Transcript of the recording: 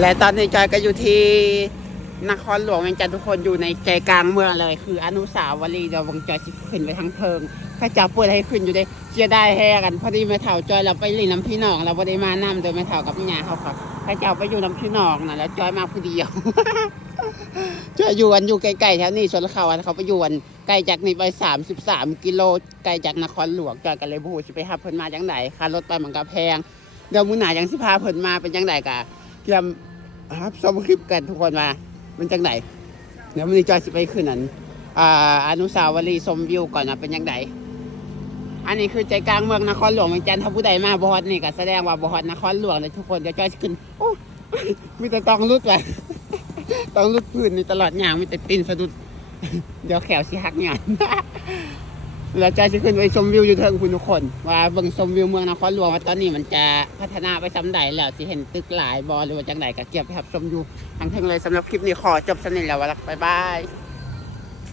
และตอนนี้จอยก็อยู่ที่นครหลวงเวียงจันทร์ทุกคนอยู่ในใจกลางเมืองเลยคืออนุสาวรีย์เราวงจอยสิขึ้นไปทั้งเทิงข้าเจ้าเปิดให้ขึ้นอยู่ได้เชียร์ได้แห่กันพอดีแม่เฒ่าจอยเราไปเล่นน้ำพี่น้องเราบ่ได้มานำโดยแม่เฒ่ากับพี่ยาเขาครับข้าเจ้าไปอยู่น้ำพี่น้องนะแล้วจอยมาผู้เดียว จอยอยู่ใกล้ๆแถวนี้ชนเขาเขาไปอยู่ใกล้จากนี่ไป33 กิโลไกลจากนครหลวงจอยกันเลยบูจะไปหาเพิ่นมาจังไหนค่ารถไปมันก็แพงเดี๋ยวมื้อหน้ายังสิพาเพิ่นมาเป็นจังไดกะเตรียมครับชมคลิปกันทุกคนมาเป็นจังไหนเดี๋ยวมื้อนี้จอยสิไปขึ้นอนุสาวรีย์ชมวิวก่อนนะเป็นจังไดอันนี้คือใจกลางเมืองนครหลวงเวียงจันทร์ถ้าผู้ใดมาบ่ฮอดนี่ก็แสดงว่าบ่ฮอดนครหลวงเลยทุกคนเดี๋ยวจอยสิขึ้นโอ้มีแต่ต้องรุดว่ะ ต้องลุดพื้นในตลอดอย่างมีแต่ตีนสะดุด เดี๋ยวแขวสิหักงาน เราจะขึ้นไปชมวิวอยู่เทิงคุณทุกคนว่าเบิ่งชมวิวเมืองนครหลวงว่าตอนนี้มันจะพัฒนาไปซ้ำใดแล้วสิเห็นตึกหลายบอหรือว่าจังใดก็เก็บไปครับชมอยู่ทั้งเทิงเลยสำหรับคลิปนี้ขอจบสนิทแล้ววะบ๊ายบาย